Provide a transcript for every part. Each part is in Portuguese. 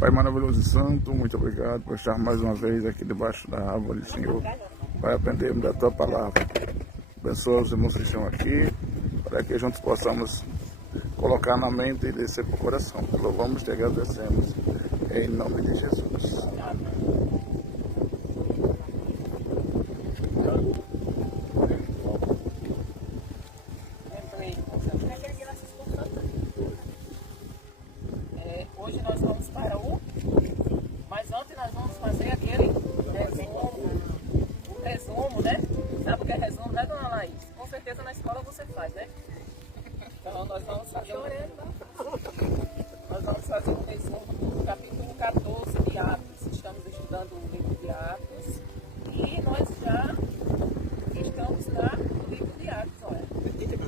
Pai maravilhoso e santo, muito obrigado por estar mais uma vez aqui debaixo da árvore, Senhor, para aprendermos da Tua palavra. Abençoa os irmãos que estão aqui, para que juntos possamos colocar na mente e descer para o coração. Louvamos e te agradecemos, em nome de Jesus. Hoje nós vamos para mas antes nós vamos fazer aquele resumo, né? Sabe o que é resumo, né, dona Laís? Com certeza na escola você faz, né? Então nós vamos fazer um resumo do capítulo 14 de Atos. Estamos estudando o livro de Atos e nós já estamos no livro de Atos, olha. 28.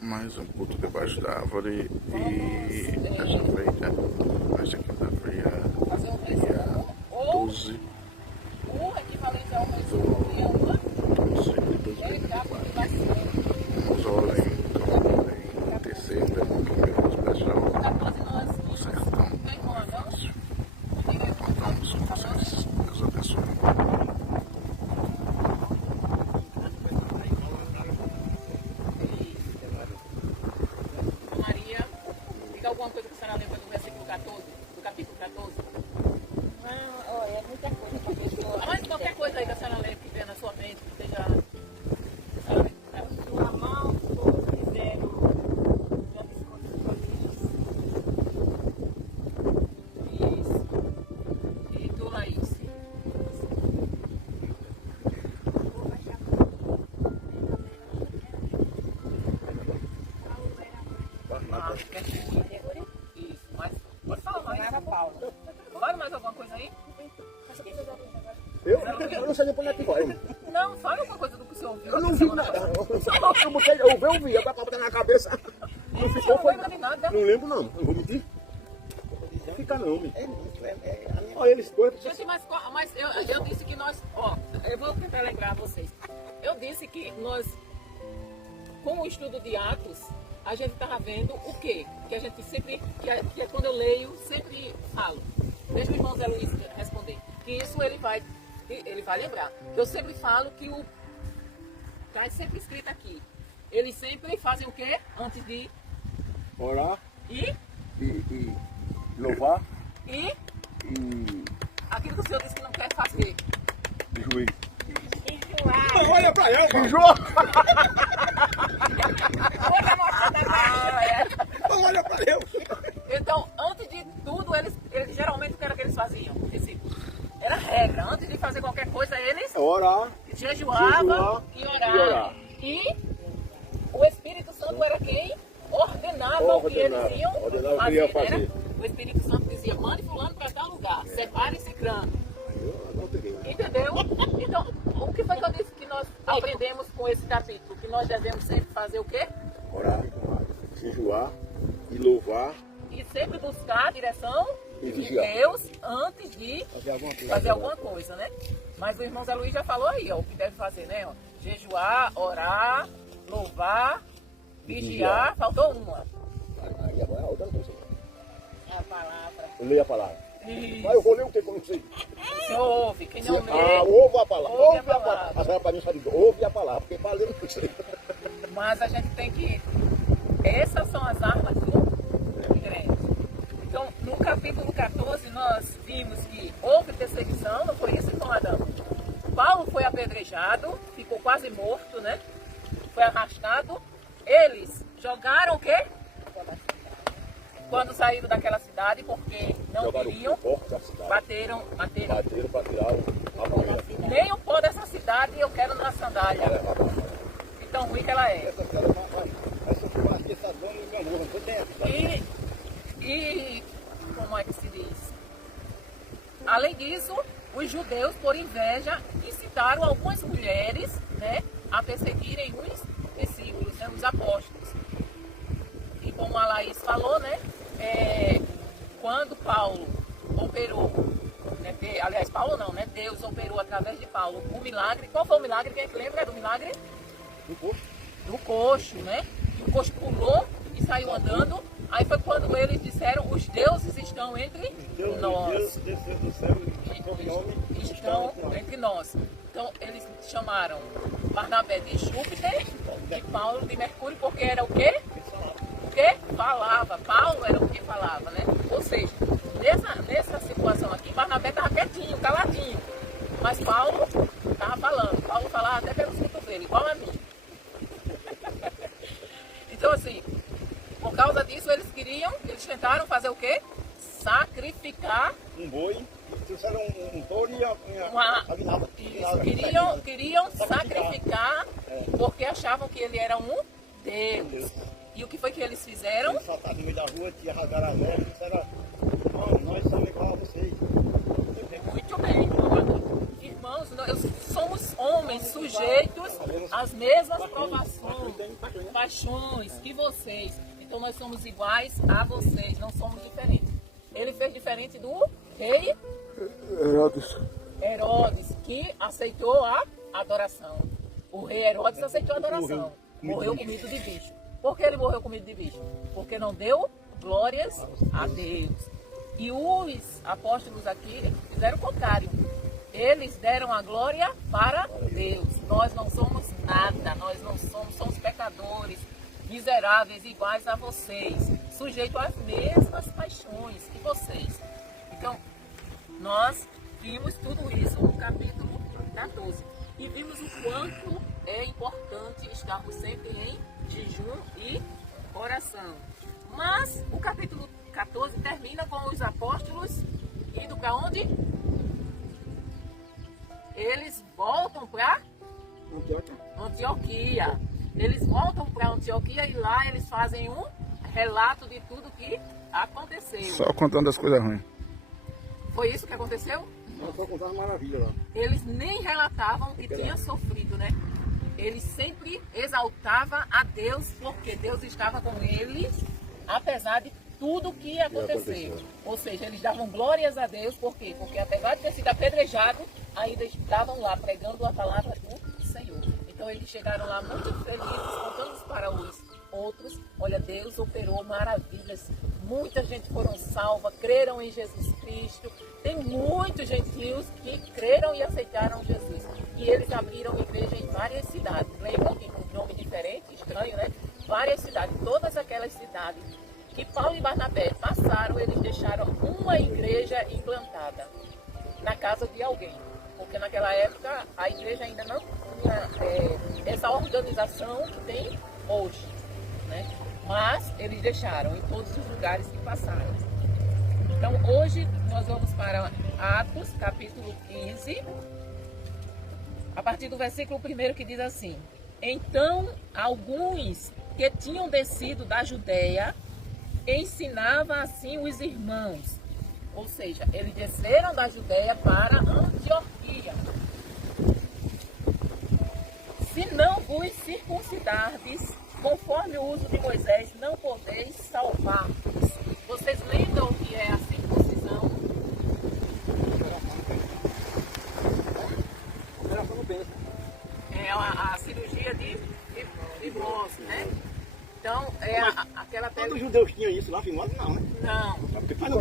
Mais um culto debaixo da árvore e essa feita, essa quinta-feira, Fazer um resumo. 12, O equivalente ao resumo de uma 12 de recapitulação. Vamos orar em terceira, primeiro especial, o sertão. Contamos com vocês. Deus abençoe. Maria, diga alguma coisa que a senhora lembra do versículo 14, do capítulo 14. Não, é muita coisa para a pessoa. Mas qualquer coisa aí que a senhora lembra que venha na sua mente, que esteja. Sua mão, todos fizeram grandes coisas por Deus. Isso. E tu, Laís? Isso, mas pode falar mais. Fala mais alguma coisa aí? Eu não sabia por onde é que vai. Não, fala alguma coisa do que o senhor ouviu. Eu não vi nada. Eu vi, agora pra botar na cabeça. Não ficou, Não foi. lembra de nada. Não lembro, não. Não vou mentir. Não fica, não, menino. Olha, eles coisas. Gente, mas eu disse que nós. Ó, eu vou tentar lembrar vocês. Eu disse que nós, com o estudo de Atos, a gente estava vendo o quê? Que a gente sempre, que é quando eu leio, sempre falo. Deixa o irmão Zé Luiz responder. Que isso ele vai lembrar. Eu sempre falo que está sempre escrito aqui. Eles sempre fazem o quê? Antes de Orar ir e louvar e e aquilo que o senhor disse que não quer fazer. joelho. Enjoar. Olha pra ela, enjoa! Olha pra ela! Então, antes de tudo, eles geralmente o que era que eles faziam? Discípulos. Era regra. Antes de fazer qualquer coisa, eles Orar. jejuavam e oravam. E o Espírito Santo era quem ordenava o que eles iam Ordenava o que ia fazer. fazer. Né? O Espírito Santo dizia, mande fulano para tal lugar, separe esse crânio. Entendeu? Então, o que foi que eu disse que nós aprendemos com esse capítulo? Que nós devemos sempre fazer o quê? Orar, jejuar e louvar. E sempre buscar a direção E de vigiar. Deus antes de Fazer alguma coisa. coisa, né? Mas o irmão Zé Luiz já falou aí, ó, o que deve fazer, né? Ó, jejuar, orar, louvar, vigiar. Faltou uma. Aí agora é outra coisa. A palavra. Eu leio a palavra. Isso. Mas eu vou ler o que eu não sei. O senhor ouve, quem não lê. Ouve a palavra. Ouve a Ouve a palavra. As rapazes sabem, ouve a palavra, porque para ler eu não sei. Mas a gente tem que... Essas são as armas do crente. Então, no capítulo 14, nós vimos que houve perseguição, não foi isso, irmão Adão? Paulo foi apedrejado, ficou quase morto, né? Foi arrastado. Eles jogaram o quê? Quando saíram daquela cidade, porque não Jogaram queriam, o porco da cidade. bateram. Bateram para tirar a moeda. Nem o pó dessa cidade eu quero na sandália. De tão ruim que ela é. E como é que se diz? Além disso, os judeus, por inveja, incitaram algumas mulheres, né, a perseguirem os discípulos, né, os apóstolos. E como a Laís falou, né, quando Paulo operou, né, aliás, Paulo não, né, Deus operou através de Paulo o milagre. Qual foi o milagre? Quem é que lembra do milagre? Do coxo. Do coxo, né? E o coxo pulou e saiu andando. Aí foi quando eles disseram, os deuses estão entre nós. Deus desceu do céu e sobre homem Estão entre nós. Então eles chamaram Barnabé de Júpiter e Paulo de Mercúrio, porque era o quê? O quê? Falava. Paulo era o que falava, né? Ou seja, nessa situação aqui, Barnabé estava quietinho, caladinho. Mas Paulo estava falando. Paulo falava até pelos cotovelos, igual a mim. Então assim, por causa disso eles tentaram fazer o quê? Sacrificar um boi, trouxeram um touro e queriam sacrificar porque achavam que ele era um Deus. E o que foi que eles fizeram? Eles saltaram no meio da rua, te rasgaram a neve e disseram, não, nós somos igual a vocês. Muito bem, irmãos, nós somos homens sujeitos às mesmas provações, paixões que vocês. Então nós somos iguais a vocês, não somos diferentes. Ele fez diferente do rei Herodes, que aceitou a adoração. O rei Herodes aceitou a adoração. Morreu comido de bicho. Por que ele morreu comido de bicho? Porque não deu glórias a Deus. E os apóstolos aqui fizeram o contrário. Eles deram a glória para Deus. Nós não somos nada, nós não somos pecadores, miseráveis, iguais a vocês, sujeitos às mesmas paixões que vocês. Então, nós vimos tudo isso no capítulo 14 e vimos o quanto é importante estarmos sempre em jejum e oração. Mas o capítulo 14 termina com os apóstolos indo para onde? Eles voltam para Antioquia. Eles voltam para Antioquia e lá eles fazem um relato de tudo que aconteceu. Só contando as coisas ruins. Foi isso que aconteceu? Não, só contar uma maravilha lá. Eles nem relatavam o que tinha sofrido, né? Eles sempre exaltavam a Deus porque Deus estava com eles, apesar de tudo que aconteceu. Ou seja, eles davam glórias a Deus, por quê? Porque apesar de ter sido apedrejado, ainda estavam lá pregando a palavra do Senhor. Então eles chegaram lá muito felizes, contando para os outros, olha, Deus operou maravilhas, muita gente foram salva, creram em Jesus Cristo, tem muitos gentios que creram e aceitaram Jesus. E eles abriram igreja em várias cidades, lembram que com um nome diferente, estranho, né? Várias cidades, todas aquelas cidades que Paulo e Barnabé passaram, eles deixaram uma igreja implantada na casa de alguém. Porque naquela época a igreja ainda não tinha essa organização que tem hoje, né? Mas eles deixaram em todos os lugares que passaram. Então hoje nós vamos para Atos, capítulo 15, a partir do versículo 1 que diz assim: então alguns que tinham descido da Judeia ensinavam assim os irmãos. Ou seja, eles desceram da Judeia para Antioquia. Se não vos circuncidardes, conforme o uso de Moisés, não podeis salvar-vos. Vocês lembram o que é a circuncisão? É a cirurgia de fibrose, né? Então, é aquela pele... Os judeus tinham isso lá filmado? Não, né? Não. Mas não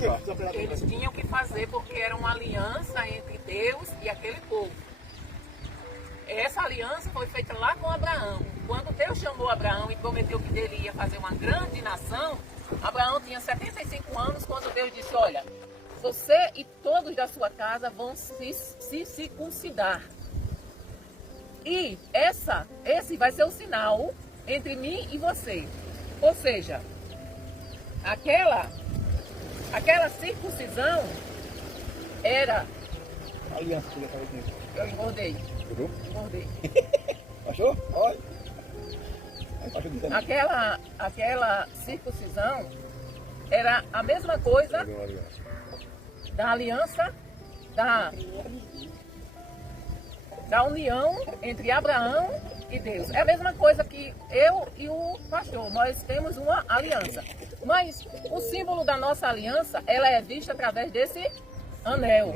Eles tinham que fazer porque era uma aliança entre Deus e aquele povo. Essa aliança foi feita lá com Abraão. Quando Deus chamou Abraão e prometeu que ele ia fazer uma grande nação, Abraão tinha 75 anos quando Deus disse, olha, você e todos da sua casa vão se circuncidar. E esse vai ser o sinal entre mim e você. Ou seja, aquela circuncisão era... Aliança que ele estava com isso. Eu engordei. Pegou? Engordei. Achou? Olha. Aquela circuncisão era a mesma coisa da aliança da união entre Abraão e Deus. É a mesma coisa que eu e o pastor, nós temos uma aliança. Mas o símbolo da nossa aliança, ela é vista através desse anel,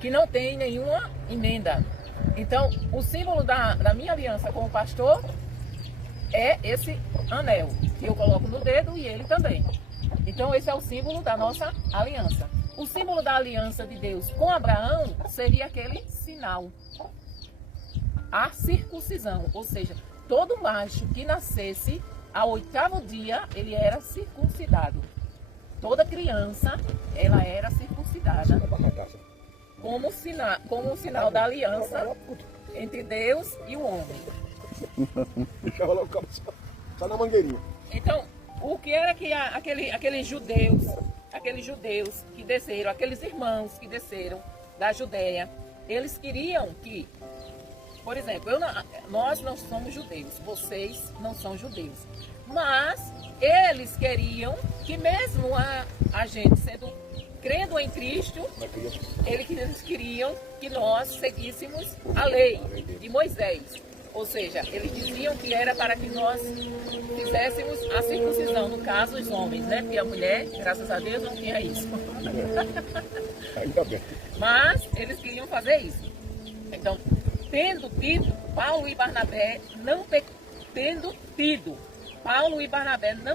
que não tem nenhuma emenda. Então, o símbolo da minha aliança com o pastor é esse anel, que eu coloco no dedo e ele também. Então esse é o símbolo da nossa aliança. O símbolo da aliança de Deus com Abraão seria aquele sinal. A circuncisão, ou seja, todo macho que nascesse ao 8º dia, ele era circuncidado. Toda criança, ela era circuncidada. Como um sinal da aliança entre Deus e o homem. Deixava lá o cabo só na mangueirinha. Então, o que era que aqueles judeus que desceram, aqueles irmãos que desceram da Judéia, eles queriam que, por exemplo, nós não somos judeus, vocês não são judeus, mas eles queriam que mesmo a gente crendo em Cristo, eles queriam que nós seguíssemos a lei de Moisés. Ou seja, eles diziam que era para que nós fizéssemos a circuncisão, no caso os homens, né? Porque a mulher, graças a Deus, não tinha isso. Ainda bem. Mas eles queriam fazer isso. Então, tendo tido Paulo e Barnabé não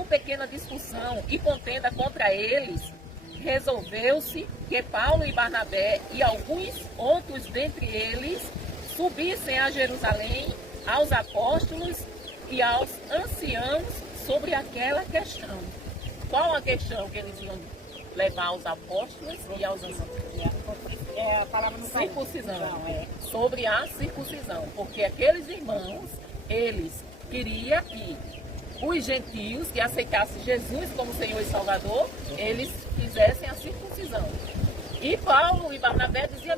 pequena discussão e contenda contra eles, resolveu-se que Paulo e Barnabé e alguns outros dentre eles subissem a Jerusalém aos apóstolos e aos anciãos sobre aquela questão. Qual a questão que eles iam levar aos apóstolos e aos anciãos? É a palavra no Circuncisão, sobre a circuncisão, porque aqueles irmãos, eles queriam que os gentios que aceitassem Jesus como Senhor e Salvador, eles fizessem a circuncisão. E Paulo e Barnabé diziam,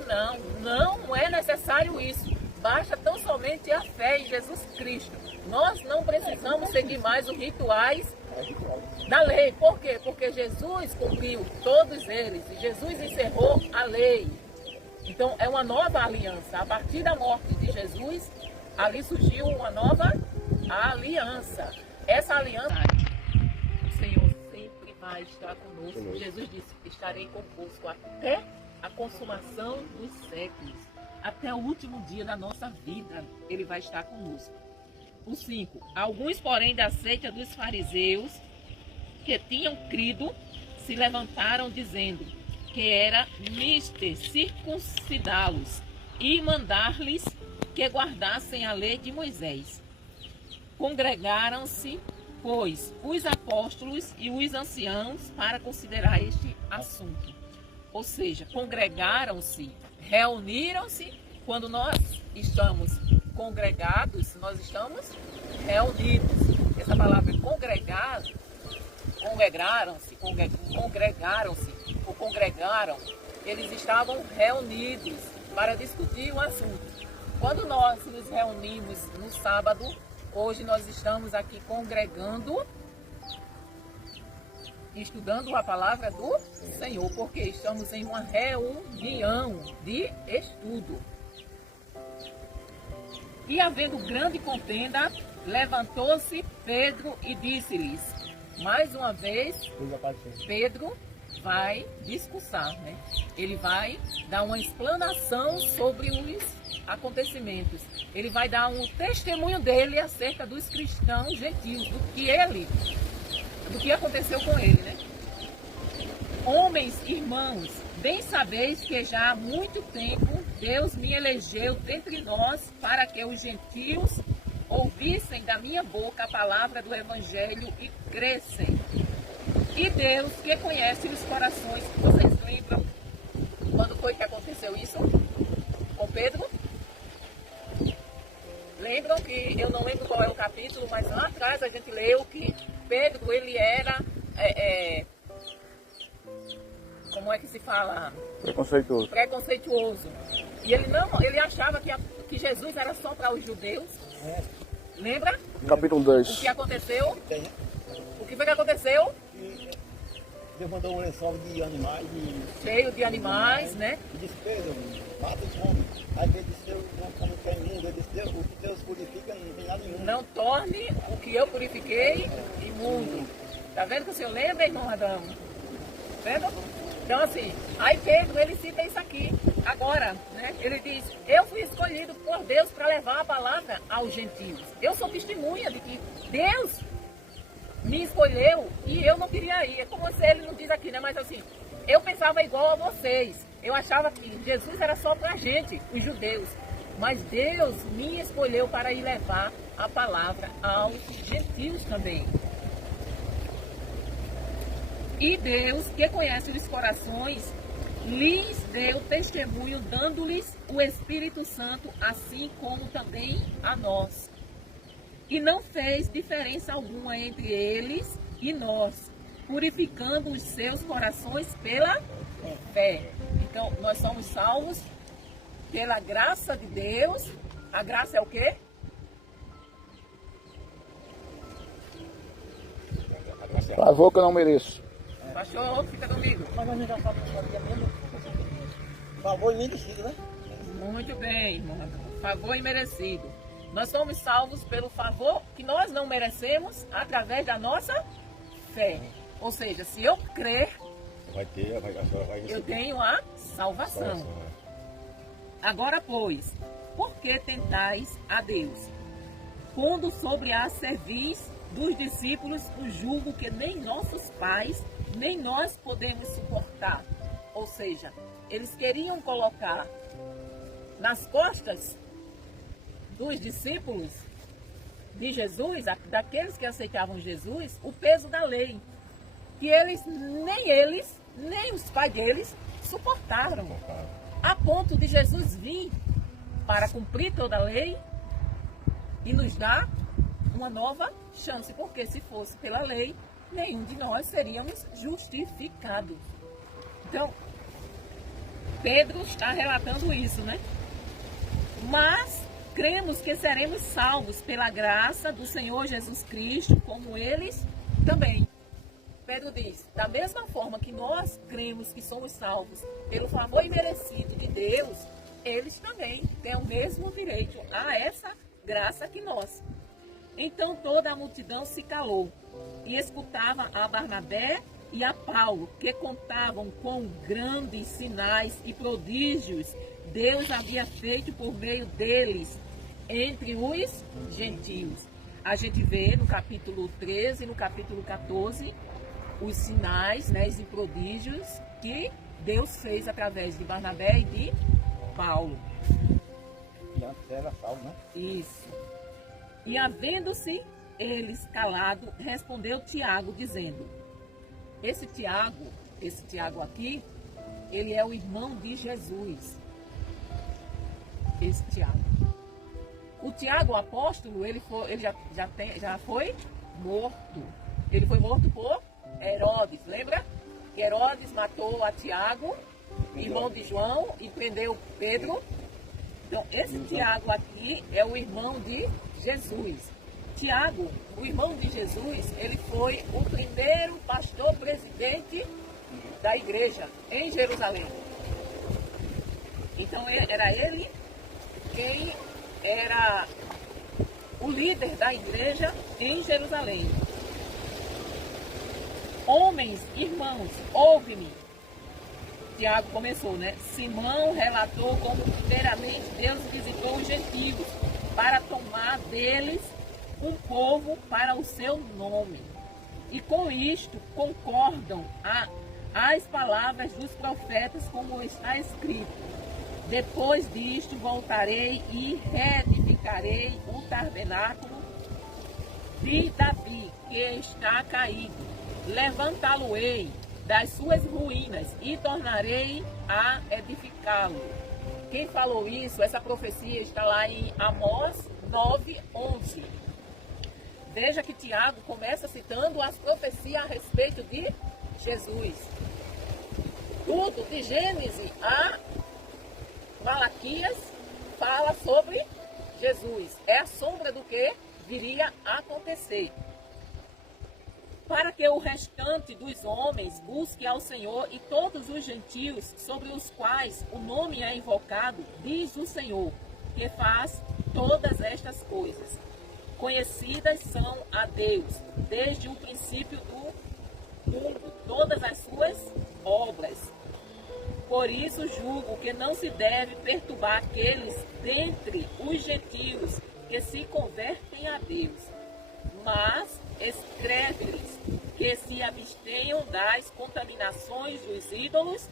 não é necessário isso. Basta tão somente a fé em Jesus Cristo. Nós não precisamos seguir mais os rituais da lei. Por quê? Porque Jesus cumpriu todos eles. E Jesus encerrou a lei. Então é uma nova aliança. A partir da morte de Jesus, ali surgiu uma nova aliança. Essa aliança, o Senhor sempre vai estar conosco. Jesus disse, estarei convosco até a consumação dos séculos. Até o último dia da nossa vida, Ele vai estar conosco. O 5. Alguns, porém, da seita dos fariseus, que tinham crido, se levantaram dizendo que era mister circuncidá-los e mandar-lhes que guardassem a lei de Moisés. Congregaram-se, pois, os apóstolos e os anciãos para considerar este assunto. Ou seja, congregaram-se, reuniram-se. Quando nós estamos congregados, nós estamos reunidos. Essa palavra congregaram-se, ou congregaram, eles estavam reunidos para discutir o assunto. Quando nós nos reunimos no sábado, hoje nós estamos aqui congregando, estudando a palavra do Senhor, porque estamos em uma reunião de estudo. E havendo grande contenda, levantou-se Pedro e disse-lhes, mais uma vez, Pedro vai discursar, né? Ele vai dar uma explanação sobre os acontecimentos. Ele vai dar um testemunho dele acerca dos cristãos gentios, do que aconteceu com ele, né? Homens, irmãos, bem sabeis que já há muito tempo Deus me elegeu dentre nós para que os gentios ouvissem da minha boca a palavra do Evangelho e crescem. E Deus, que conhece os corações, vocês lembram quando foi que aconteceu isso com Pedro? Lembram que, eu não lembro qual é o capítulo, mas lá atrás a gente leu que Pedro, ele era, como é que se fala? Preconceituoso. E ele achava que Jesus era só para os judeus. Lembra? Capítulo 2. O que aconteceu? O que foi que aconteceu? Deus mandou um lençol de animais. Cheio de animais, né? E disse, Pedro, mata os homens. Aí ele disse, Deus não come o que é imundo. Ele disse, Deus, o que Deus purifica não tem nada imundo. Não torne o que eu purifiquei imundo. Tá vendo que o senhor lembra, irmão Adão? Vendo? Então assim, aí Pedro, ele cita isso aqui. Agora, né? Ele diz, eu fui escolhido por Deus para levar a palavra aos gentios. Eu sou testemunha de que Deus me escolheu e eu não queria ir. É como se ele não diz aqui, né? Mas assim, eu pensava igual a vocês. Eu achava que Jesus era só para a gente, os judeus. Mas Deus me escolheu para ir levar a palavra aos gentios também. E Deus, que conhece os corações, lhes deu testemunho, dando-lhes o Espírito Santo, assim como também a nós. E não fez diferença alguma entre eles e nós, purificando os seus corações pela fé. Então, nós somos salvos pela graça de Deus. A graça é o quê? Favor que eu não mereço. Pastor, fica comigo. Mas a gente já sabe que sabia mesmo. Favor merecido, né? Muito bem, irmão. Favor imerecido. Nós somos salvos pelo favor que nós não merecemos através da nossa fé. Ou seja, se eu crer, eu tenho a salvação. Agora, pois, por que tentais a Deus, pondo sobre a cerviz dos discípulos o jugo que nem nossos pais, nem nós podemos suportar? Ou seja, eles queriam colocar nas costas dos discípulos de Jesus, daqueles que aceitavam Jesus, o peso da lei, que eles, nem os pais deles suportaram, a ponto de Jesus vir para cumprir toda a lei e nos dar uma nova chance, porque se fosse pela lei, nenhum de nós seríamos justificados. Então, Pedro está relatando isso, né? Mas cremos que seremos salvos pela graça do Senhor Jesus Cristo, como eles também. Pedro diz, da mesma forma que nós cremos que somos salvos pelo favor imerecido de Deus, eles também têm o mesmo direito a essa graça que nós. Então toda a multidão se calou e escutava a Barnabé e a Paulo, que contavam com grandes sinais e prodígios Deus havia feito por meio deles entre os gentios. A gente vê no capítulo 13 e no capítulo 14 os sinais, né, e prodígios que Deus fez através de Barnabé e de Paulo. E antes era Paulo, né? Isso. E havendo-se eles calado, respondeu Tiago, dizendo: esse Tiago aqui, ele é o irmão de Jesus. Esse Tiago. O Tiago, o apóstolo, ele já foi morto. Ele foi morto por Herodes, lembra? Que Herodes matou a Tiago, irmão de João, e prendeu Pedro. Então, esse Tiago aqui é o irmão de Jesus. Tiago, o irmão de Jesus, ele foi o primeiro pastor presidente da igreja em Jerusalém. Então, era ele quem era o líder da igreja em Jerusalém. Homens, irmãos, ouve-me. Tiago começou, né? Simão relatou como primeiramente Deus visitou os gentios para tomar deles um povo para o seu nome. E com isto concordam as palavras dos profetas, como está escrito: depois disto voltarei e reedificarei o tabernáculo de Davi, que está caído. Levantá-lo-ei das suas ruínas e tornarei a edificá-lo. Quem falou isso? Essa profecia está lá em Amós 9:11. Veja que Tiago começa citando as profecias a respeito de Jesus. Tudo, de Gênesis a Malaquias, fala sobre Jesus. É a sombra do que viria a acontecer. Para que o restante dos homens busque ao Senhor e todos os gentios sobre os quais o nome é invocado, diz o Senhor, que faz todas estas coisas. Conhecidas são a Deus, desde o princípio do mundo, todas as suas obras. Por isso julgo que não se deve perturbar aqueles dentre os gentios que se convertem a Deus, mas escreve-lhes que se abstenham das contaminações dos ídolos,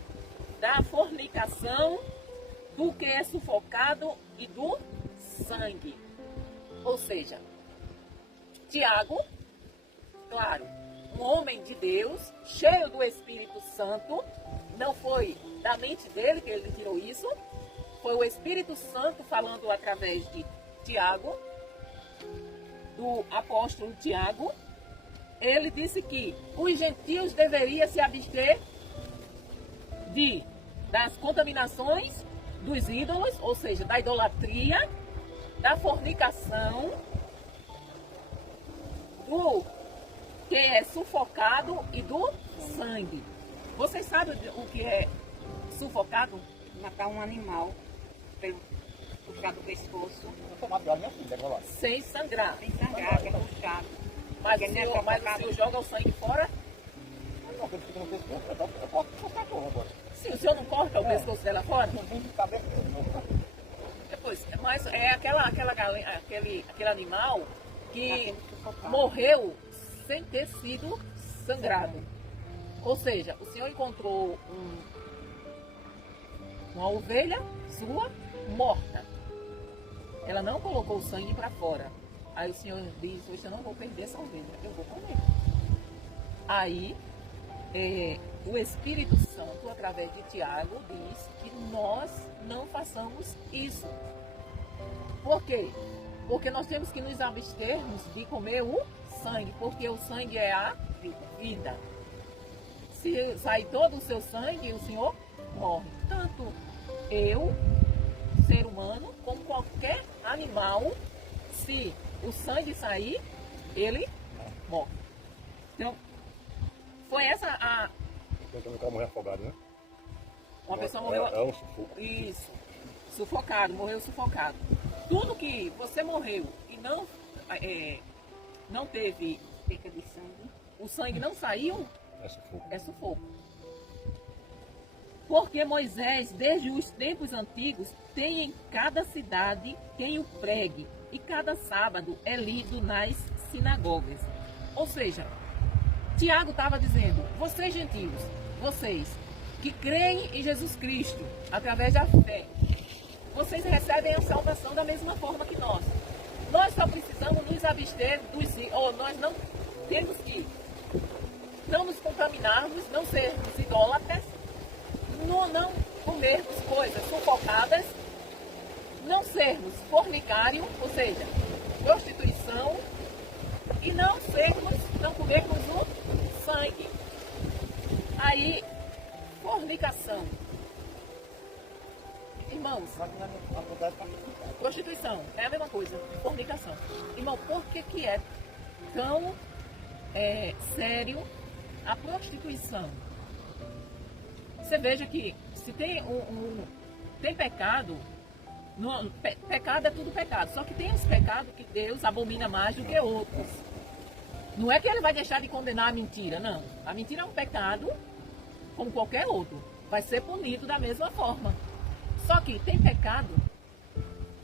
da fornicação, do que é sufocado e do sangue. Ou seja, Tiago, claro, um homem de Deus, cheio do Espírito Santo, não foi da mente dele que ele tirou isso, foi o Espírito Santo falando através de Tiago, do apóstolo Tiago. Ele disse que os gentios deveriam se abster das contaminações dos ídolos, ou seja, da idolatria, da fornicação, do que é sufocado e do sangue. Vocês sabem o que é sufocado? Matar um animal, puxar do pescoço, Sem sangrar. sem sangrar, que é puxado. Mas Porque não é o senhor joga o sangue fora? Não, ele fica no pescoço, eu posso cortar a porra agora. Sim, o senhor não corta o pescoço dela fora? Não vem de cabeça, não. Depois, mas é aquele animal que Tá sendo sufocado. morreu sem ter sido sangrado. Ou seja, o senhor encontrou uma ovelha sua morta. Ela não colocou o sangue para fora. Aí o senhor diz, hoje eu não vou perder essa ovelha, eu vou comer. Aí o Espírito Santo, através de Tiago, diz que nós não façamos isso. Por quê? Porque nós temos que nos abstermos de comer o sangue, porque o sangue é a vida. Se sair todo o seu sangue, o senhor morre. Tanto eu, ser humano, como qualquer animal, se o sangue sair, ele morre. Então, foi essa a... Então o cara morreu afogado, né? Uma pessoa morreu... É um sufoco. Isso. Sufocado, morreu sufocado. Tudo que você morreu e não teve Perca de sangue. o sangue não saiu, É sufoco. é sufoco. Porque Moisés, desde os tempos antigos, tem em cada cidade, tem o pregue, e cada sábado é lido nas sinagogas. Ou seja, Tiago estava dizendo, vocês gentios, vocês que creem em Jesus Cristo, através da fé, vocês recebem a salvação da mesma forma que nós. Nós só precisamos nos abster ou nós não temos que não nos contaminarmos, não sermos idólatras, não comermos coisas sufocadas, não sermos fornicário, ou seja, prostituição, e não comermos o sangue. Aí, fornicação. Irmãos, prostituição é a mesma coisa, fornicação. Irmão, por que é tão sério a prostituição? Você veja que se tem tem pecado, pecado é tudo pecado, só que tem os pecados que Deus abomina mais do que outros. Não é que ele vai deixar de condenar a mentira, não. A mentira é um pecado como qualquer outro, vai ser punido da mesma forma. Só que tem pecado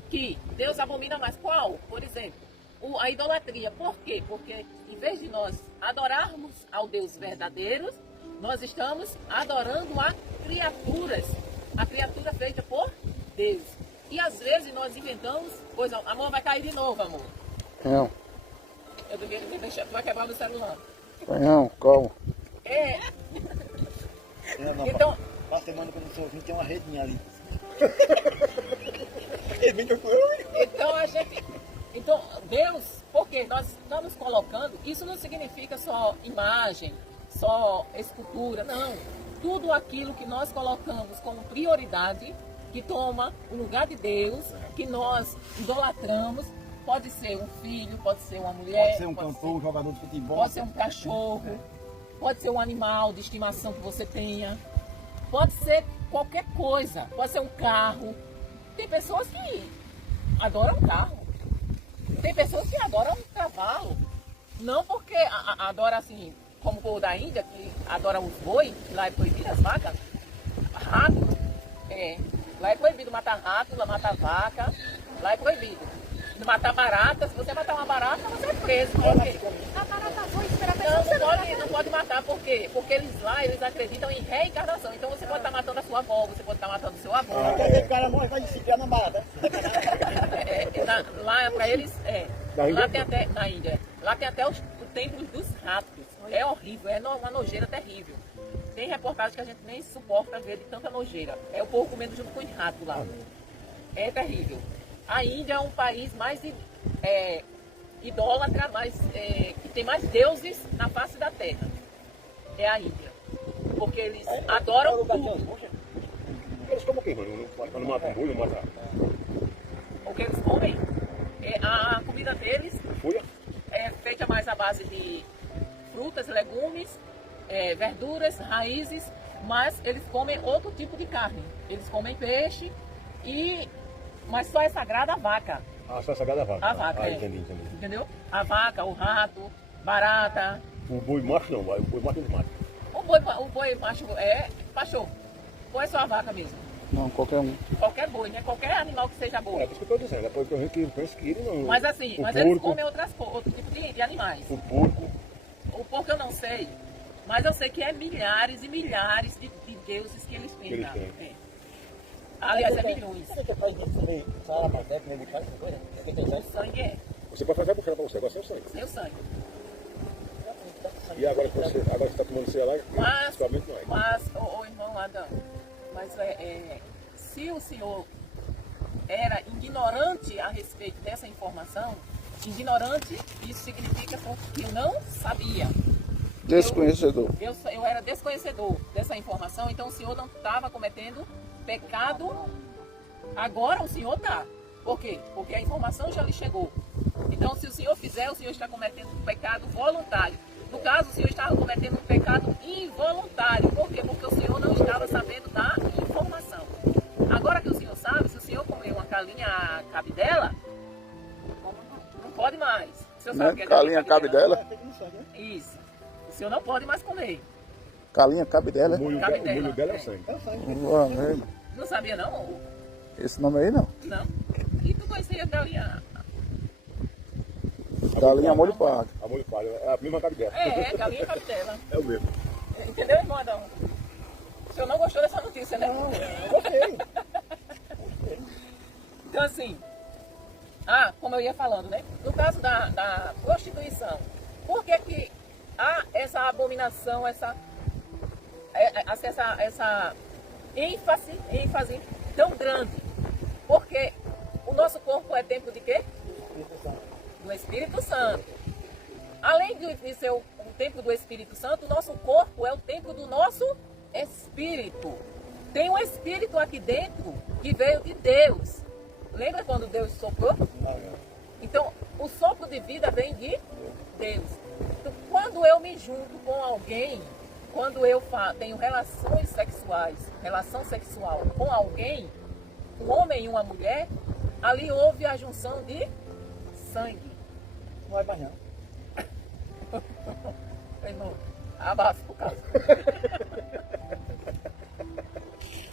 que Deus abomina mais. Qual? Por exemplo, a idolatria. Por quê? Porque em vez de nós adorarmos ao Deus verdadeiro, nós estamos adorando a criaturas. A criatura feita por Deus. E às vezes nós inventamos coisa. Amor, vai cair de novo, amor. Não, Eu devia deixar, tu vai quebrar meu celular. não, calma. Então, Pra semana que eu não sou ouvindo, tem uma redinha ali. Então Deus, porque nós estamos colocando, isso não significa só imagem, só escultura, não. Tudo aquilo que nós colocamos como prioridade, que toma o lugar de Deus, que nós idolatramos, pode ser um filho, pode ser uma mulher, Pode ser um cantor, um jogador de futebol. pode ser um cachorro, pode ser um animal de estimação que você tenha, pode ser qualquer coisa, pode ser um carro. Tem pessoas que adoram carro, tem pessoas que adoram um cavalo, não porque adora assim, como o povo da Índia, que adora os boi, lá é proibido as vacas, rato, lá é proibido matar rato, matar vaca, lá é proibido. matar barata. Se você matar uma barata, você é preso. Por quê? A barata foi esperar não pode matar, por quê? Porque eles acreditam em reencarnação. Então você pode estar matando a sua avó, você pode estar matando o seu avô. Quer dizer que o cara morre e vai se criar na barata. Lá para eles, Na Índia? lá tem até, na Índia, lá tem até o templo dos ratos. É horrível, é uma nojeira terrível. Tem reportagem que a gente nem suporta ver de tanta nojeira. É o povo comendo junto com os ratos lá. É terrível. A Índia é um país mais idólatra, que tem mais deuses na face da terra. É a Índia. Porque eles adoram tudo. Eles comem o quê, mano? Não matam boi, não matam O que eles comem? A comida deles folha? é feita mais à base de frutas, legumes, verduras, raízes, mas eles comem outro tipo de carne. Eles comem peixe, mas só é sagrada a vaca. Ah, só é sagrada a vaca. A vaca, entendi. Entendeu? A vaca, o rato, barata. O boi macho não, o boi macho eles matam. O boi macho é cachorro. Ou é só a vaca mesmo? Não, qualquer um. Qualquer boi, né? Qualquer animal que seja É boi. por isso que eu estou dizendo, é porque eu penso que ele não. Mas assim, o eles porco, comem outro tipo de animais. O porco. O porco eu não sei, mas eu sei que é milhares e milhares de deuses que eles têm. Eles Tá? têm. Aliás, é milhões. Você que faz isso, sala, passeco, né? Faz essa coisa? Você tem O sangue é Você pode fazer a buchada para você, agora é seu sangue. seu sangue. E agora que você está tomando ceia lá, Mas, principalmente não é. mas irmão Adão, mas se o senhor era ignorante a respeito dessa informação, ignorante, isso significa que eu não sabia. Desconhecedor. Eu era desconhecedor dessa informação, então o senhor não estava cometendo pecado. Agora o senhor está. Por quê? Porque a informação já lhe chegou. Então, se o senhor fizer, o senhor está cometendo um pecado voluntário. No caso, o senhor estava cometendo um pecado involuntário. Por quê? Porque o senhor não estava sabendo da informação. Agora que o senhor sabe, se o senhor comer uma calinha cabidela, não pode mais. O senhor sabe o que é Calinha cabidela. Isso. O senhor não pode mais comer. Calinha cabidela. O molho dela é o sangue. Ué, né? Não sabia não? Esse nome aí não. Não. E tu conhecia galinha? Galinha molho pardo. A molho palha, é a mesma cabidela. Galinha cabidela. É o mesmo. Entendeu, irmão Adão? O senhor não gostou dessa notícia, né? Não, eu gostei. Então, assim, como eu ia falando, né? No caso da prostituição, por que que há essa abominação, essa ênfase tão grande? Porque o nosso corpo é templo de quê? Do Espírito Santo. Além de ser o templo do Espírito Santo, o nosso corpo é o templo do nosso espírito. Tem um espírito aqui dentro que veio de Deus. Lembra quando Deus soprou? Então, o sopro de vida vem de Deus. Então, quando eu me junto com alguém, quando eu tenho relação sexual com alguém, um homem e uma mulher, ali houve a junção de sangue. Não é mais não. Irmão, abafa o caso.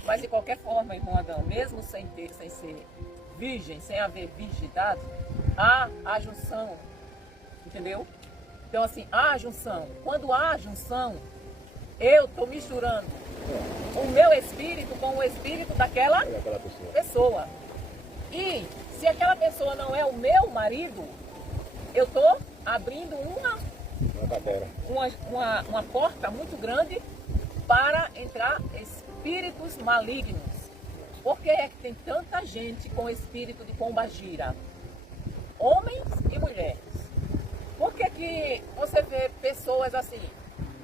Mas de qualquer forma, irmão Adão, mesmo sem ser virgem, sem haver virgindade, há a junção, entendeu? Então assim, há a junção. Quando há a junção, eu estou misturando o meu espírito com o espírito daquela pessoa. E se aquela pessoa não é o meu marido, eu estou abrindo uma porta muito grande para entrar espíritos malignos. Por que é que tem tanta gente com espírito de pombagira? Homens e mulheres. Por que que você vê pessoas assim,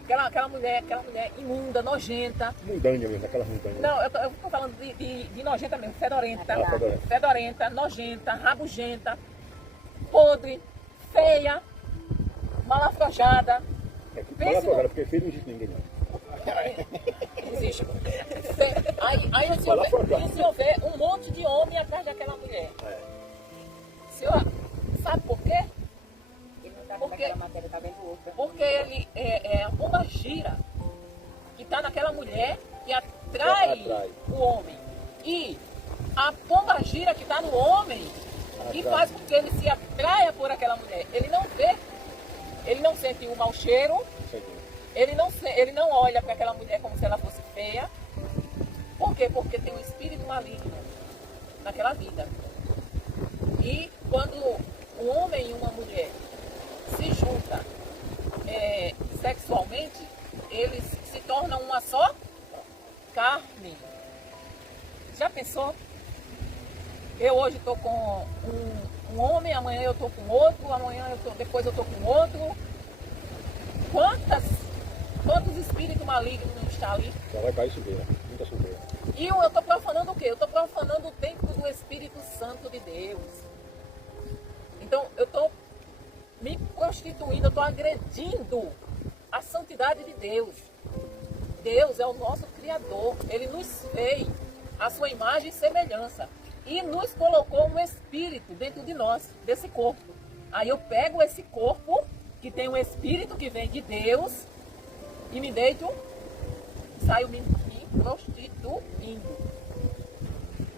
aquela mulher imunda, nojenta? Mundanha mesmo, aquela mundanha. Não, eu estou falando de nojenta mesmo, fedorenta. Fedorenta, nojenta, rabugenta, podre, feia, mal afrouxada. Fala agora, porque feio não existe ninguém não. Existe. Aí o senhor vê um monte de homem atrás daquela mulher. O senhor sabe por quê? Ele não está vendo aquela matéria, está vendo outra. Porque ele é a pombagira que está naquela mulher que atrai o homem. E a pombagira que está no homem que faz com que ele se atraia por aquela mulher. Ele não vê, ele não sente o mau cheiro, ele não olha para aquela mulher como se ela fosse feia. Por quê? Porque tem um espírito maligno naquela vida. E quando um homem e uma mulher se juntam sexualmente, eles se tornam uma só carne. Já pensou? Eu hoje estou com um homem, amanhã eu estou com outro, depois eu estou com outro. Quantos espíritos malignos não estão ali? Só vai cair sujeira, muita sujeira. E eu estou profanando o quê? Eu estou profanando o templo do Espírito Santo de Deus. Então, eu estou me prostituindo, eu estou agredindo a santidade de Deus. Deus é o nosso Criador. Ele nos fez a sua imagem e semelhança. E nos colocou um espírito dentro de nós, desse corpo. Aí eu pego esse corpo, que tem um espírito que vem de Deus, e me deito, saio me prostituindo.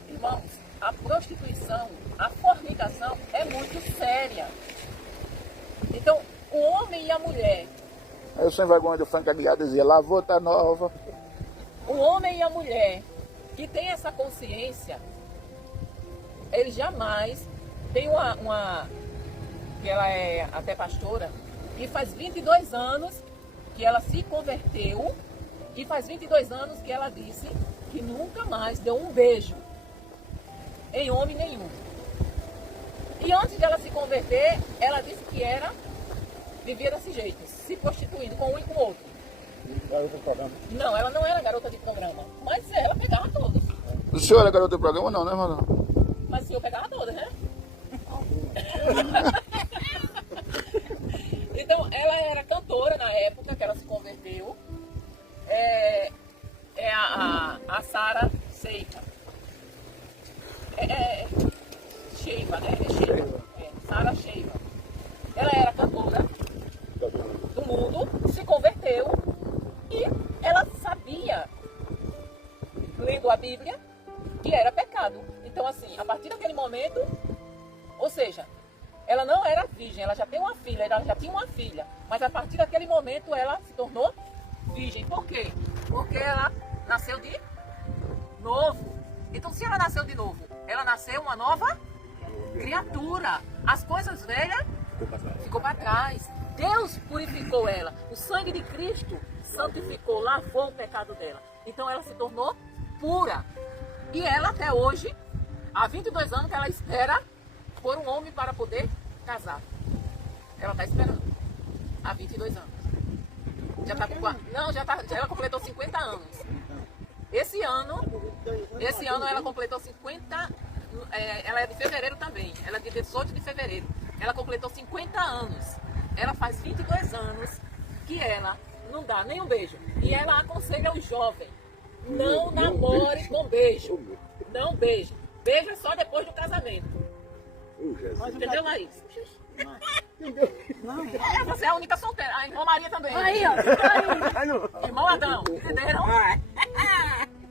Irmãos, a prostituição, a fornicação é muito séria. Então, o homem e a mulher. Aí o sem vergonha do Frank Aguiar dizia, lavou, tá nova. O homem e a mulher que tem essa consciência, ele jamais tem uma que ela é até pastora, e faz 22 anos que ela se converteu, e faz 22 anos que ela disse que nunca mais deu um beijo em homem nenhum. E antes de ela se converter, ela disse que vivia desse jeito, se prostituindo com um e com o outro. Garota do programa. Não, ela não era garota de programa, mas ela pegava todos. O senhor é garoto do programa não, né, mano? Mas sim, eu pegava todas, né? Então, ela era cantora na época que ela se converteu. É a Sara Seifa. Sheiva, né? Sara Sheiva. Ela era cantora do mundo, se converteu e ela sabia, lendo a Bíblia, que era pecado. Então, assim, a partir daquele momento, ou seja, ela não era virgem, ela já tinha uma filha, mas a partir daquele momento ela se tornou virgem. Por quê? Porque ela nasceu de novo. Então, se ela nasceu de novo, ela nasceu uma nova criatura. As coisas velhas ficou para trás. Deus purificou ela. O sangue de Cristo santificou, lavou o pecado dela. Então, ela se tornou pura. E ela até hoje, há 22 anos que ela espera por um homem para poder casar. Ela está esperando. Há 22 anos. Já está com... Não, ela completou 50 anos. Esse ano ela completou 50... ela é de fevereiro também. Ela é de 18 de fevereiro. Ela completou 50 anos. Ela faz 22 anos que ela não dá nenhum beijo. E ela aconselha os jovens: não namore com beijo. Não beije. Beijo é só depois do casamento. Entendeu, Laís? Você é a única solteira. A irmã Maria também. Aí, ó. Irmão Adão. Entenderam?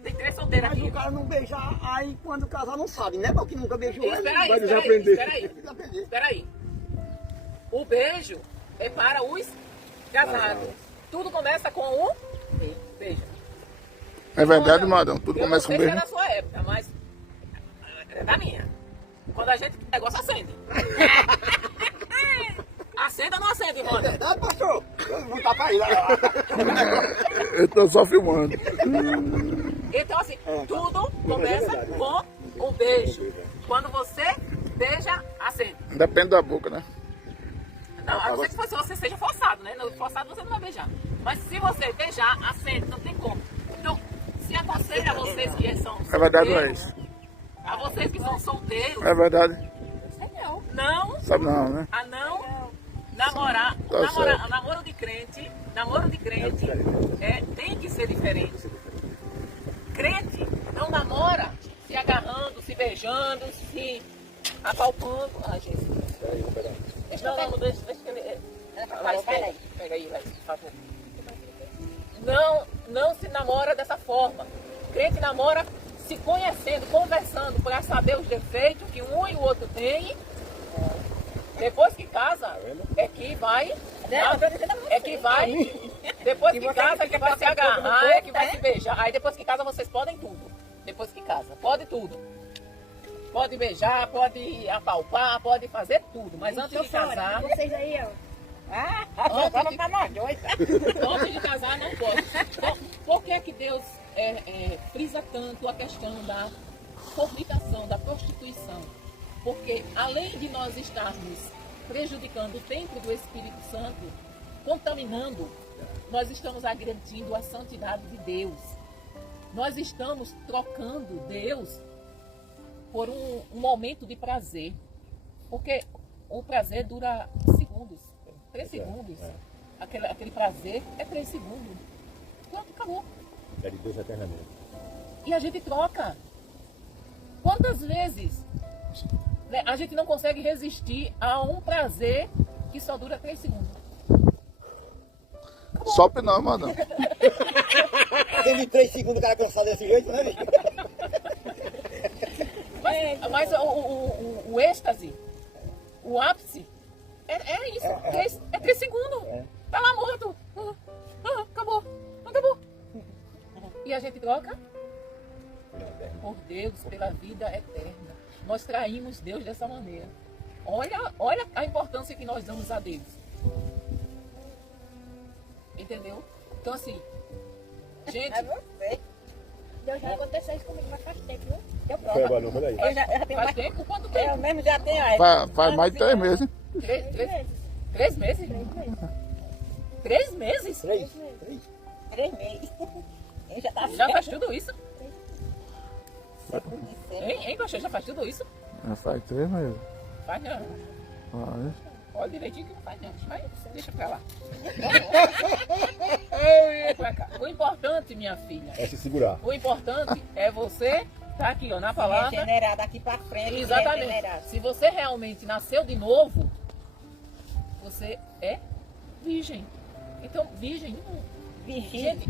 Tem 3 solteiras Mas aqui. o cara não beijar, aí quando casar não sabe, né? Porque nunca beijou. Espera aí. O beijo é para os casados. Tudo começa com o beijo. É verdade, madam? Tudo começa com Eu beijo. não sei se é da sua época, mas é da minha. Quando a gente... O negócio acende. Acende ou não acende, mano? É verdade, pastor? Não tá pra aí, Eu tô só filmando. Então, assim, tudo começa com um beijo. Quando você beija, acende. Depende da boca, né? Não, a não ser que você seja forçado, né? Forçado você não vai beijar. Mas se você beijar, acende, não tem como. Então, se aconselho a vocês que são solteiros... É verdade, Laís? A vocês que são solteiros... É verdade? Não... Sabe não, né? A não namorar... Namoro de crente tem que ser diferente. Crente não namora se agarrando, se beijando, se apalpando. Ai, Jesus. Deixa que ele... Laís, pega aí, Laís, por favor. Não se namora dessa forma. Crente namora se conhecendo, conversando para saber os defeitos que um e o outro tem. Depois que casa, é que vai. É que vai. Depois que casa, é que vai se agarrar, é que vai se beijar. Aí depois que casa, vocês podem tudo. Depois que casa, pode tudo. Pode beijar, pode apalpar, pode fazer tudo. Mas antes de casar. Vocês aí, ó. Antes de casar, não pode. Então, por que que Deus frisa tanto a questão da fornicação, da prostituição? Porque além de nós estarmos prejudicando o templo do Espírito Santo, contaminando, nós estamos agredindo a santidade de Deus. Nós estamos trocando Deus por um momento de prazer. Porque o prazer dura segundos, 3 segundos. Aquele prazer é 3 segundos. Pronto, acabou. É de Deus eternamente. E a gente troca. Quantas vezes, né, a gente não consegue resistir a um prazer que só dura 3 segundos? Sobe não, mano. Tem de 3 segundos o cara cansado desse jeito, né, bicho? Mas o êxtase, o ápice, é isso. É 3 segundos. Tá lá morto. Acabou. E a gente troca por Deus, pela vida eterna. Nós traímos Deus dessa maneira. Olha a importância que nós damos a Deus. Entendeu? Então assim, gente... Deus já aconteceu isso comigo, mas faz tempo, viu? Deu Foi prova. agora, não, olha aí. Eu já tenho Faz mais... tempo? Quanto Eu tempo? mesmo já tenho... Faz mais de 3 meses. 3 meses? 3 meses? 3. 3 meses. Eu já tava... Já faz tudo isso? Hein, Baixê? Já faz tudo isso? Já faz 3 meses. Faz não. Faz. Olha direitinho que não faz não. Mas deixa pra lá. Pra cá. O importante, minha filha, É se segurar. o importante é você tá aqui, ó, na palavra. Regenerar daqui pra frente. Exatamente. Regenerar. Se você realmente nasceu de novo, você é virgem. Então, virgem.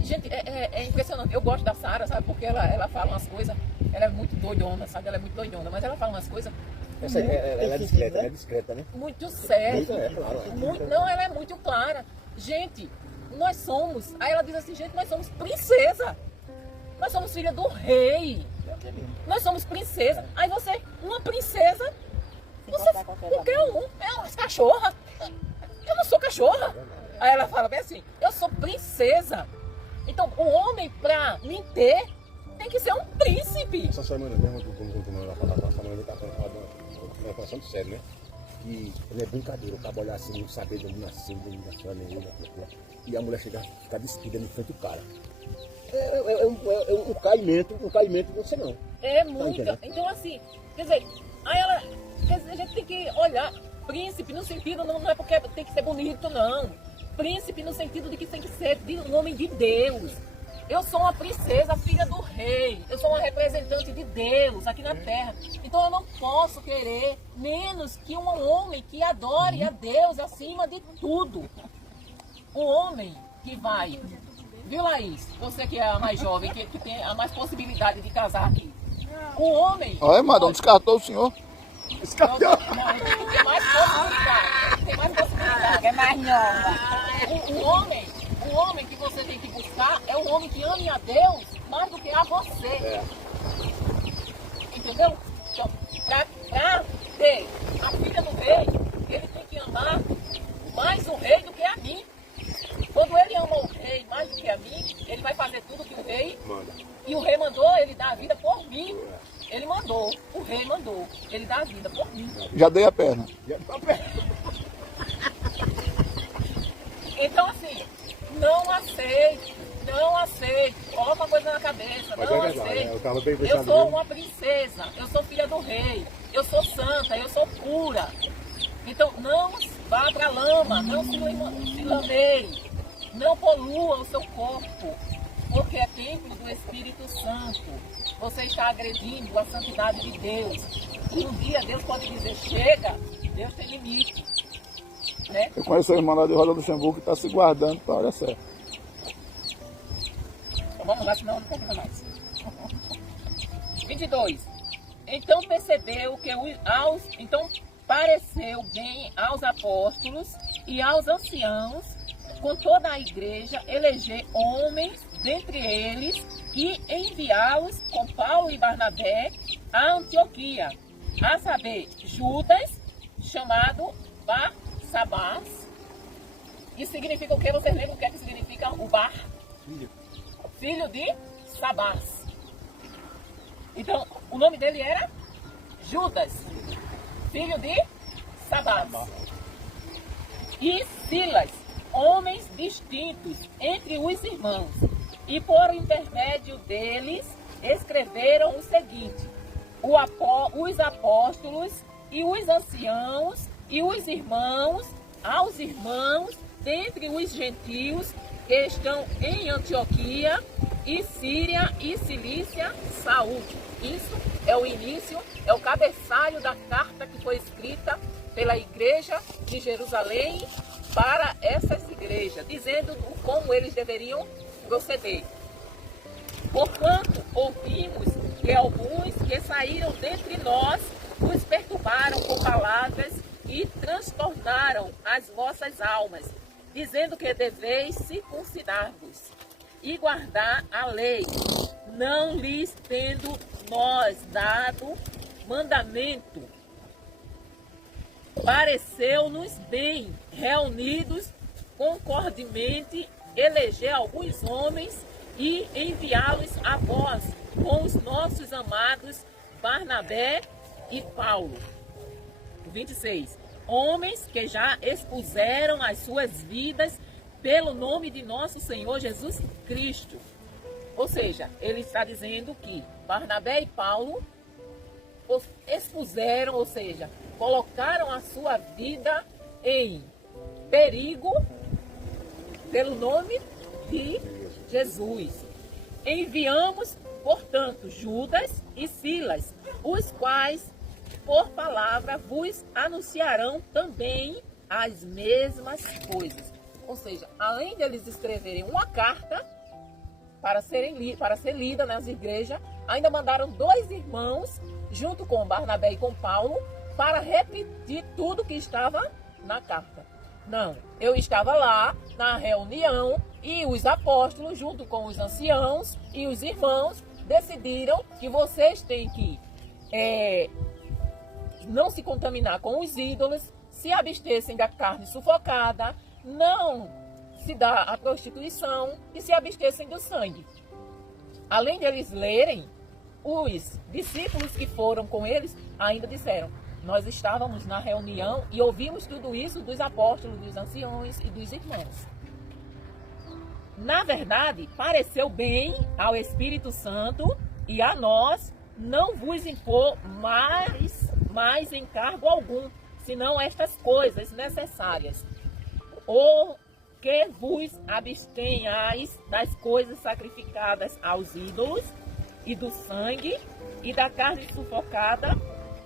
Gente, é impressionante. Eu gosto da Sara, sabe? Porque ela fala umas coisas. Ela é muito doidona, sabe? Ela é muito doidona. Mas ela fala umas coisas Ela é discreta, né? muito sérias. Claro. Não, ela é muito clara. Gente, nós somos. Aí ela diz assim, gente, nós somos princesa. Nós somos filha do rei. Nós somos princesa. Aí você, uma princesa, você, qualquer um, é uma cachorra. Eu não sou cachorra. Aí ela fala bem assim, eu sou princesa. Então, o homem, pra me ter, tem que ser um príncipe. Essa semana mesmo, como ela falava, essa semana ele tá falando sério, né? Que não é brincadeira, o cabo olhar assim, não saber de onde nasceu, de onde nasceu a nenhuma, e a mulher chegar, ficar despida de frente do cara. É um caimento você não. É muito. Então, assim, quer dizer, aí ela, a gente tem que olhar, príncipe no sentido, não é porque tem que ser bonito, não. Príncipe no sentido de que tem que ser um homem de Deus. Eu sou uma princesa, filha do rei. Eu sou uma representante de Deus aqui na terra. Então eu não posso querer menos que um homem que adore a Deus acima de tudo. O homem que vai... Viu, Laís? Você que é a mais jovem, que tem a mais possibilidade de casar aqui. O homem... Olha, Madonna, descartou o senhor. Não, tem mais possibilidade. Tem mais possibilidade. É mais nova. O homem que você tem que buscar é um homem que ame a Deus mais do que a você. Entendeu? Então, pra ter a filha do rei, ele tem que amar mais o rei do que a mim. Quando ele ama o rei mais do que a mim, ele vai fazer tudo que o rei Manda. E o rei mandou ele dar a vida por mim. Ele mandou, o rei mandou ele dar a vida por mim. Já dei a perna. Então assim, não aceite. Coloca uma coisa na cabeça, Mas não é verdade, aceite. eu tava bem Eu pensando sou mesmo. uma princesa, eu sou filha do rei, eu sou santa, eu sou pura. Então não vá para a lama, não se lameie, não polua o seu corpo, porque é templo do Espírito Santo. Você está agredindo a santidade de Deus. E um dia Deus pode dizer, chega, Deus tem limite. Né? Eu conheço a irmã lá de Rosa do Luxemburgo que está se guardando para a hora certa. Então vamos lá, senão não combina mais. 22. Então pareceu bem aos apóstolos e aos anciãos, com toda a igreja, eleger homens dentre eles e enviá-los com Paulo e Barnabé a Antioquia, a saber, Judas, chamado Barsabás. Isso significa o que? Vocês lembram o que é que significa o Bar? Filho de Sabás. Então, o nome dele era Judas, filho de Sabás. E Silas, homens distintos entre os irmãos, e por intermédio deles escreveram o seguinte: os apóstolos e os anciãos e os irmãos aos irmãos dentre os gentios que estão em Antioquia e Síria e Cilícia, saúde. Isso é o início, é o cabeçalho da carta que foi escrita pela igreja de Jerusalém para essas igrejas, dizendo como eles deveriam proceder. Porquanto ouvimos que alguns que saíram dentre nós os perturbaram com palavras e transtornaram as vossas almas, dizendo que deveis circuncidar-vos e guardar a lei, não lhes tendo nós dado mandamento. Pareceu-nos bem, reunidos concordemente, eleger alguns homens e enviá-los a vós com os nossos amados Barnabé e Paulo. 26. Homens que já expuseram as suas vidas pelo nome de nosso Senhor Jesus Cristo. Ou seja, ele está dizendo que Barnabé e Paulo expuseram, ou seja, colocaram a sua vida em perigo pelo nome de Jesus. Enviamos, portanto, Judas e Silas, os quais, por palavra, vos anunciarão também as mesmas coisas. Ou seja, além deles escreverem uma carta para ser lida nas igrejas, ainda mandaram 2 irmãos, junto com Barnabé e com Paulo, para repetir tudo que estava na carta. Não, eu estava lá na reunião e os apóstolos, junto com os anciãos e os irmãos, decidiram que vocês têm que não se contaminar com os ídolos, se abstessem da carne sufocada, não se dar à prostituição e se abstessem do sangue. Além de eles lerem, os discípulos que foram com eles ainda disseram: nós estávamos na reunião e ouvimos tudo isso dos apóstolos, dos anciões e dos irmãos. Na verdade, pareceu bem ao Espírito Santo e a nós não vos impor mais encargo algum, senão estas coisas necessárias: ou que vos abstenhais das coisas sacrificadas aos ídolos, e do sangue, e da carne sufocada,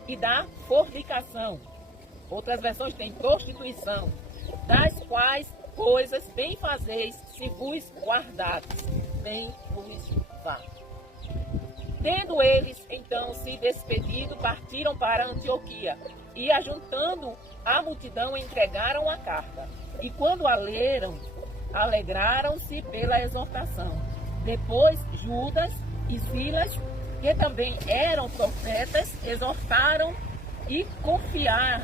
e da fornicação. Outras versões têm prostituição, das quais coisas bem fazeis se vos guardardes, bem vos vá. Tendo eles então se despedido, partiram para Antioquia, e ajuntando a multidão, entregaram a carta. E quando a leram, alegraram-se pela exortação. Depois Judas e Silas, que também eram profetas, exortaram e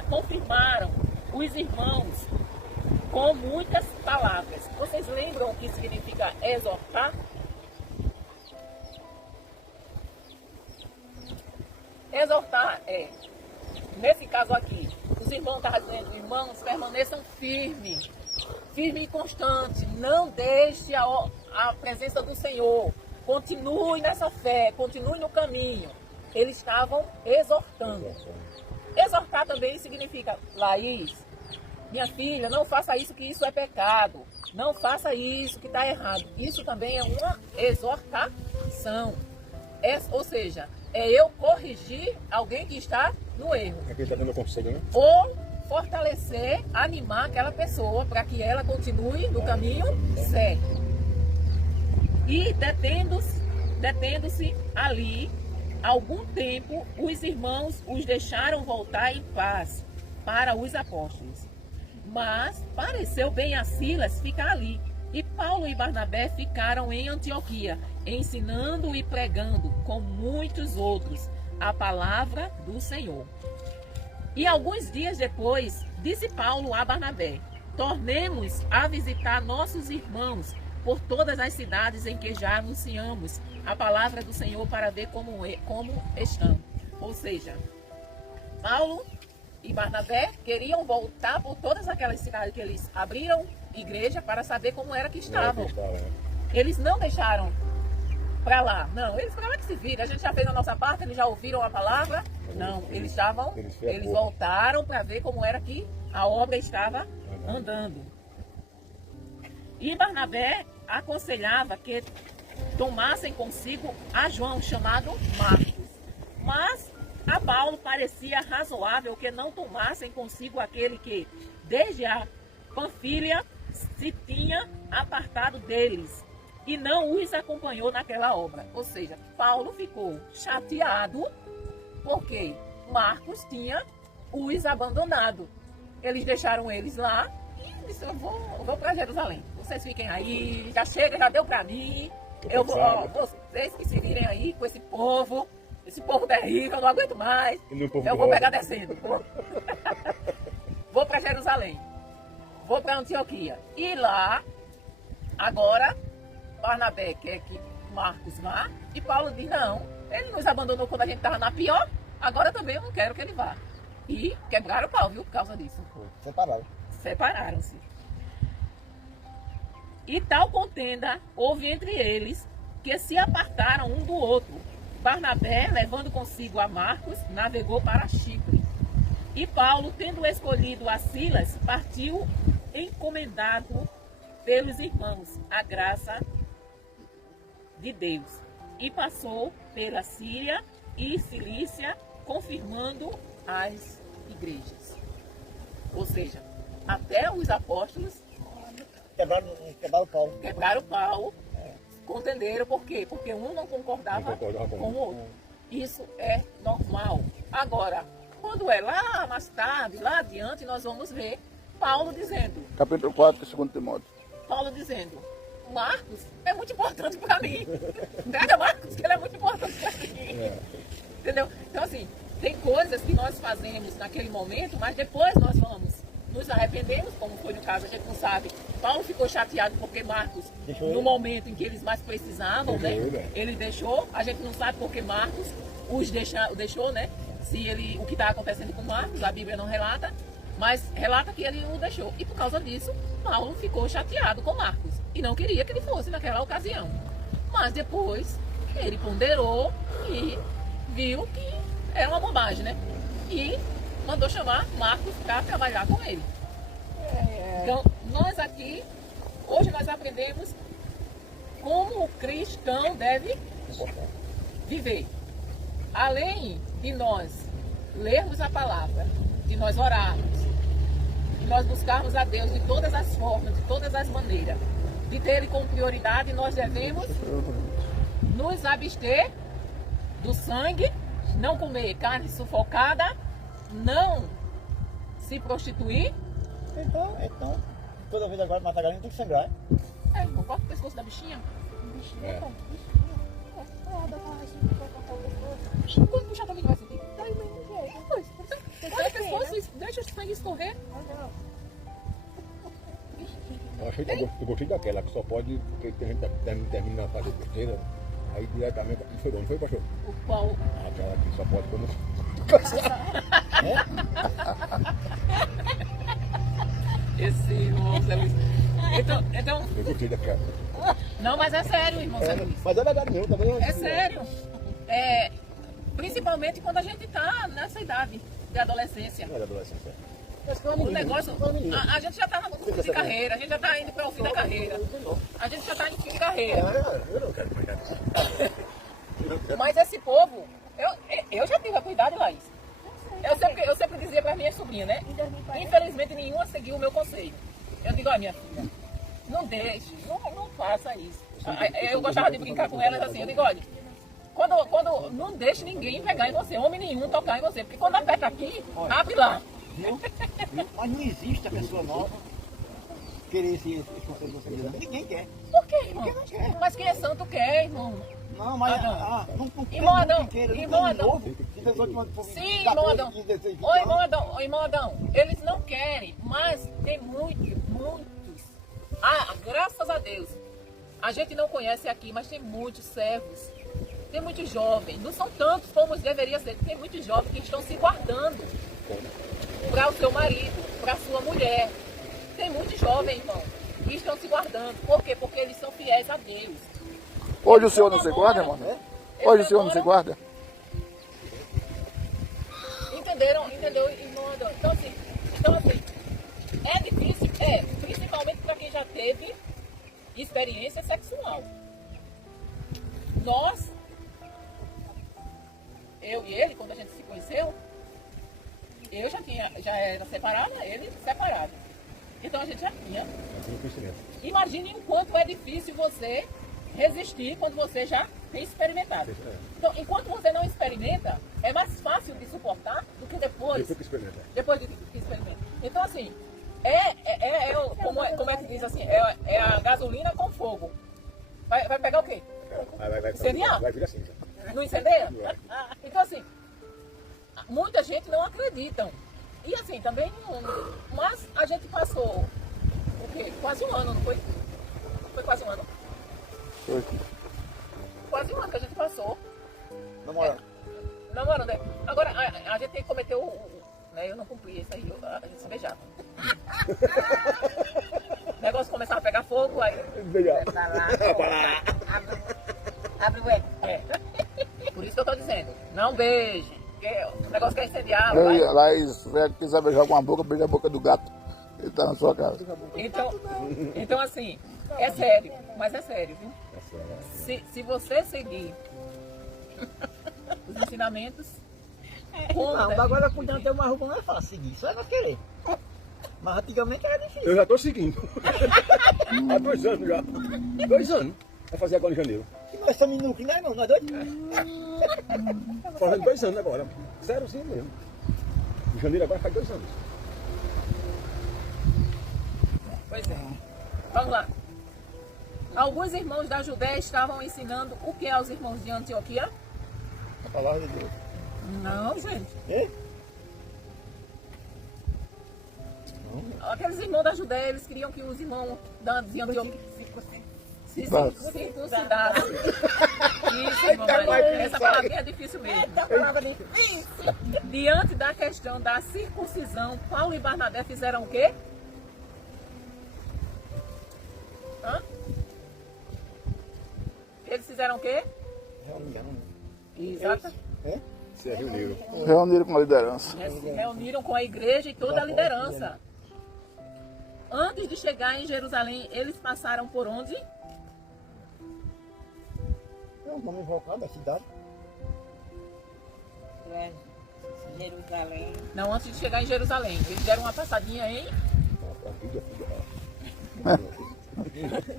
confirmaram os irmãos com muitas palavras. Vocês lembram o que significa exortar? Exortar nesse caso aqui, os irmãos estavam dizendo: irmãos, permaneçam firmes e constantes, não deixe a presença do Senhor, continue nessa fé, continue no caminho. Eles estavam exortando. Exortar também significa: Laís, minha filha, não faça isso, que isso é pecado, não faça isso que está errado. Isso também é uma exortação, ou seja, é eu corrigir alguém que está no erro. É quem está dando conselho, né? Ou fortalecer, animar aquela pessoa para que ela continue no caminho certo. E detendo-se ali, algum tempo, os irmãos os deixaram voltar em paz para os apóstolos. Mas pareceu bem a Silas ficar ali. E Paulo e Barnabé ficaram em Antioquia, ensinando e pregando com muitos outros a palavra do Senhor. E alguns dias depois, disse Paulo a Barnabé: tornemos a visitar nossos irmãos por todas as cidades em que já anunciamos a palavra do Senhor para ver como estão. Ou seja, Paulo e Barnabé queriam voltar por todas aquelas cidades que eles abriram igreja para saber como era que estavam. Eles não deixaram para lá. Não, eles falaram que se vira. A gente já fez a nossa parte, eles já ouviram a palavra. Não, eles voltaram para ver como era que a obra estava andando. E Barnabé aconselhava que tomassem consigo a João, chamado Marcos. Mas a Paulo parecia razoável que não tomassem consigo aquele que, desde a Panfília, se tinha apartado deles e não os acompanhou naquela obra. Ou seja, Paulo ficou chateado porque Marcos tinha os abandonado. Eles deixaram eles lá e disse: eu vou para Jerusalém. Vocês fiquem aí, já chega, já deu para mim. Eu vou, vocês que se virem aí com esse povo terrível, eu não aguento mais. Eu vou pegar descendo. Vou para Jerusalém. Vou para Antioquia. E lá, agora, Barnabé quer que Marcos vá. E Paulo diz: não, ele nos abandonou quando a gente estava na pior. Agora também eu não quero que ele vá. E quebraram o pau, viu, por causa disso. Separaram-se. E tal contenda houve entre eles, que se apartaram um do outro. Barnabé, levando consigo a Marcos, navegou para Chipre. E Paulo, tendo escolhido a Silas, partiu encomendado pelos irmãos a graça de Deus. E passou pela Síria e Cilícia, confirmando as igrejas. Ou seja, até os apóstolos quebraram o pau, contenderam. Por quê? Porque um não concordava com o outro. Isso é normal. Agora, quando é lá mais tarde, lá adiante, nós vamos ver Paulo dizendo, Capítulo 4, 2 Timóteo. Paulo dizendo: Marcos é muito importante para mim. Pega Marcos, que ele é muito importante para mim. Entendeu? Então, assim, tem coisas que nós fazemos naquele momento, mas depois nós vamos nos arrependemos, como foi no caso, a gente não sabe. Paulo ficou chateado porque Marcos, no momento em que eles mais precisavam, ele deixou. A gente não sabe porque Marcos os deixou, né? Se ele, o que está acontecendo com Marcos, a Bíblia não relata, mas relata que ele o deixou. E por causa disso, Paulo ficou chateado com Marcos e não queria que ele fosse naquela ocasião. Mas depois ele ponderou e viu que era uma bobagem, né? E mandou chamar Marcos para trabalhar com ele. Então, nós aqui, hoje nós aprendemos como o cristão deve viver. Além de nós lermos a palavra, de nós orarmos, de nós buscarmos a Deus de todas as formas, de todas as maneiras, de ter Ele como prioridade, nós devemos nos abster do sangue, não comer carne sufocada, não se prostituir. Então, toda vez agora matar galinha tem que sangrar. Não corta o pescoço da bichinha. Quando puxar também vai sentir. Corta o pescoço e deixa o sangue escorrer. Eu gostei daquela, que só pode, porque tem gente que termina a fazer besteira, aí diretamente foi onde foi, pastor? O qual? Aquela que só pode quando Esse irmão Zé Luiz. Então, eu gostei daquela. não, mas é sério, irmão Zé Luiz. Mas é verdade mesmo, também É sério. Principalmente quando a gente está nessa idade de adolescência. Não era adolescência. O negócio, a gente já está no fim de carreira, a gente já está indo para o fim da carreira. A gente já está em fim de carreira. Eu não quero cuidar disso. Mas esse povo, eu já tive a cuidar de Laís. Eu sempre dizia para minha sobrinha, né? Infelizmente nenhuma seguiu o meu conselho. Eu digo: olha, minha filha, não deixe, não faça isso. Eu gostava de brincar com elas assim, eu digo: olha, quando não deixe ninguém pegar em você, homem nenhum tocar em você. Porque quando aperta aqui, abre lá. Viu? Mas não existe a pessoa nova querer esse conselho de você. Ninguém quer. Por quê, irmão? Porque não quer. Mas quem é santo quer, irmão. Não, mas Adão. não tem Irmão muito Adão, que queira, não irmão tem Adão. novo. Se pessoa que manda por Sim, 14, irmão Adão. 15, 16, 20 Ô, irmão anos. Adão, ô, irmão Adão, eles não querem, mas tem muitos. Ah, graças a Deus. A gente não conhece aqui, mas tem muitos servos. Tem muitos jovens. Não são tantos como deveria ser. Tem muitos jovens que estão se guardando para o seu marido, para a sua mulher. Tem muitos jovens, irmão, que estão se guardando. Por quê? Porque eles são fiéis a Deus. Hoje o senhor não se guarda, irmão? Hoje o senhor não se guarda? Entendeu, irmão Adão? Então assim, é difícil, principalmente para quem já teve experiência sexual. Nós, eu e ele, quando a gente se conheceu, eu já era separada, ele separado. Então a gente já tinha. Imagine o quanto é difícil você resistir quando você já tem experimentado. Então, enquanto você não experimenta, é mais fácil de suportar do que depois. Depois de que experimenta. Então, assim, como é que diz assim? É a gasolina com fogo. Vai pegar o quê? Incendiar? Vai virar cinza. Não incendeia? Então, assim, muita gente não acredita. E assim, também, mas a gente passou, o quê? Quase um ano, não foi? Foi quase um ano? Foi. Quase um ano que a gente passou. Namorando. Namorando, né? Agora, a gente cometeu né, eu não cumpri isso aí, a gente se beijava. O negócio começava a pegar fogo, aí... Abre o eco. Por isso que eu tô dizendo, não beije. Porque o negócio quer incendiar. Eu vai. ia lá e se quiser beijar com a boca, beija a boca do gato. Ele tá na sua casa. Então assim, é sério, mas é sério, viu? Se você seguir os ensinamentos, Não, agora cuidando teu marrom não é fácil seguir, só é não querer. Mas antigamente era difícil. Eu já tô seguindo. Há 2 anos já. 2 anos. Vai fazer agora em janeiro. E nós somos minutos, não é não? Nós dois? Fazendo 2 anos agora. Sério, sim mesmo. Em janeiro agora faz 2 anos. pois é. Vamos lá. Alguns irmãos da Judéia estavam ensinando o que aos irmãos de Antioquia? A palavra de Deus. Não, gente. É? Aqueles irmãos da Judéia, eles queriam que os irmãos de Antioquia se circuncidassem. Isso, irmão Maria. Essa palavrinha é difícil mesmo. Diante da questão da circuncisão, Paulo e Barnabé fizeram o quê? Hã? Eles fizeram o quê? Exato. É? Se reuniram. Reuniram com a liderança. Se reuniram com a igreja e toda a liderança. Antes de chegar em Jerusalém, eles passaram por onde? É um nome invocado da cidade. É, Jerusalém. Não, antes de chegar em Jerusalém. Eles deram uma passadinha em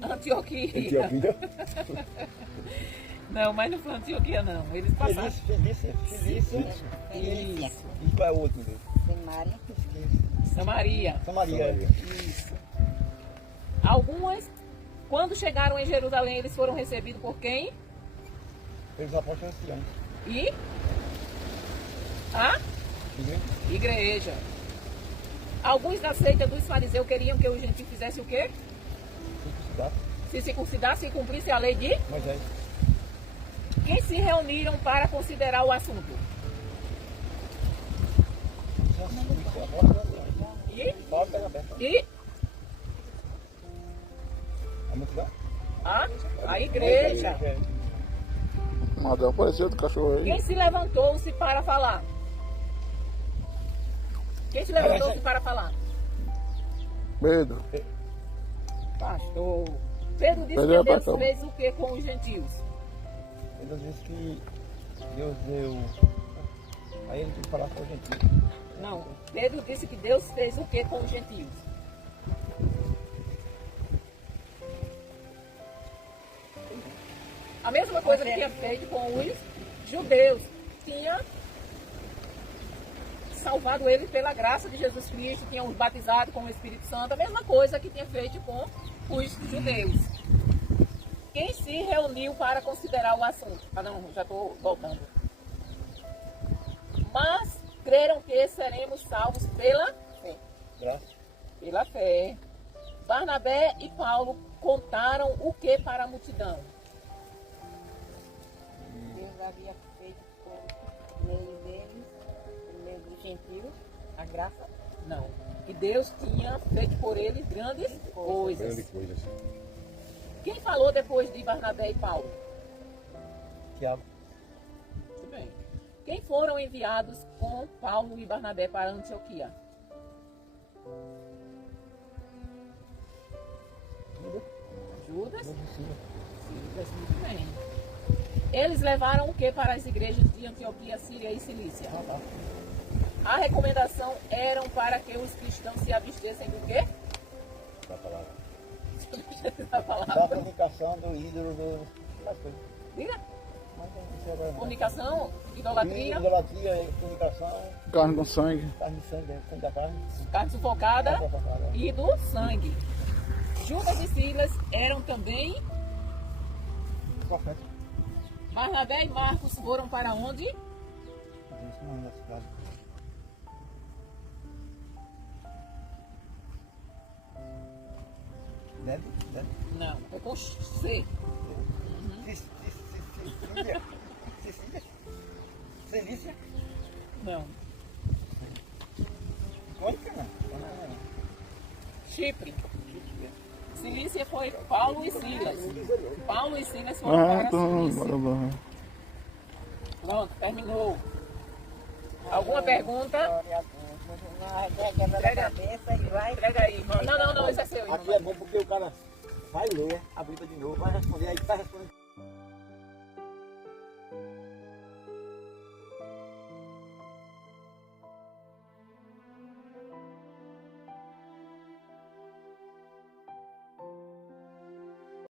Antioquia. Não, mas não foi Antioquia, não. Eles passaram. Felícia. Isso. E qual é o outro dele? Semaria. Samaria. Samaria. Isso. Algumas, quando chegaram em Jerusalém, eles foram recebidos por quem? Pelos apóstolos anciãos. E a igreja. Alguns da seita dos fariseus queriam que o gentio fizesse o quê? Circuncidar. Se circuncidasse e cumprisse a lei de... Moisés. Quem se reuniram para considerar o assunto? E a igreja. Madame apareceu do cachorro aí. Quem se levantou-se para falar? Quem se levantou-se para falar? Pedro. Pastor. Pedro disse Pedro é que Deus pastor. fez o que com os gentios? Deus disse que Deus deu a ele que falar com a gente. Não. Pedro disse que Deus fez o que com os gentios? A mesma coisa que tinha feito com os judeus. Tinha salvado eles pela graça de Jesus Cristo, tinham os batizado com o Espírito Santo. A mesma coisa que tinha feito com os judeus. Quem se reuniu para considerar o assunto? Ah, não, já estou voltando. Mas creram que seremos salvos pela fé. Graças. Pela fé. Barnabé e Paulo contaram o que para a multidão? Deus havia feito por meio deles, por meio dos gentios, a graça. Não. Que Deus tinha feito por eles grandes coisas. Grande coisa, assim. Quem falou depois de Barnabé e Paulo? Tiago. Muito bem. Quem foram enviados com Paulo e Barnabé para Antioquia? Judas? Judas, muito bem. Eles levaram o que para as igrejas de Antioquia, Síria e Cilícia? A recomendação era para que os cristãos se abstessem do quê? Da palavra. Da Da palavra. fornicação, do ídolo, das coisas. Diga. Mas não sei agora não. Fornicação, idolatria, Idolatria, fornicação, Carne com sangue. carne de sangue, sangue da carne. carne sufocada Carne sufocada. e do sangue. Judas e Silas eram também. Profeta. Barnabé e Marcos foram para onde? Deus não é nessa casa. Deve? Não, é com C. Cecília? Cecília? Celícia? Não. Mônica não. Chipre. Cilícia foi Paulo e Silas. Paulo e Silas foram para a Cilícia. Pronto, terminou. Alguma pergunta? Glória a Deus. Não quebra a cabeça e vai. Entrega aí, irmão. Não, isso é seu, irmão. Aqui é bom porque o cara vai ler a Bíblia de novo, vai responder, aí tá respondendo.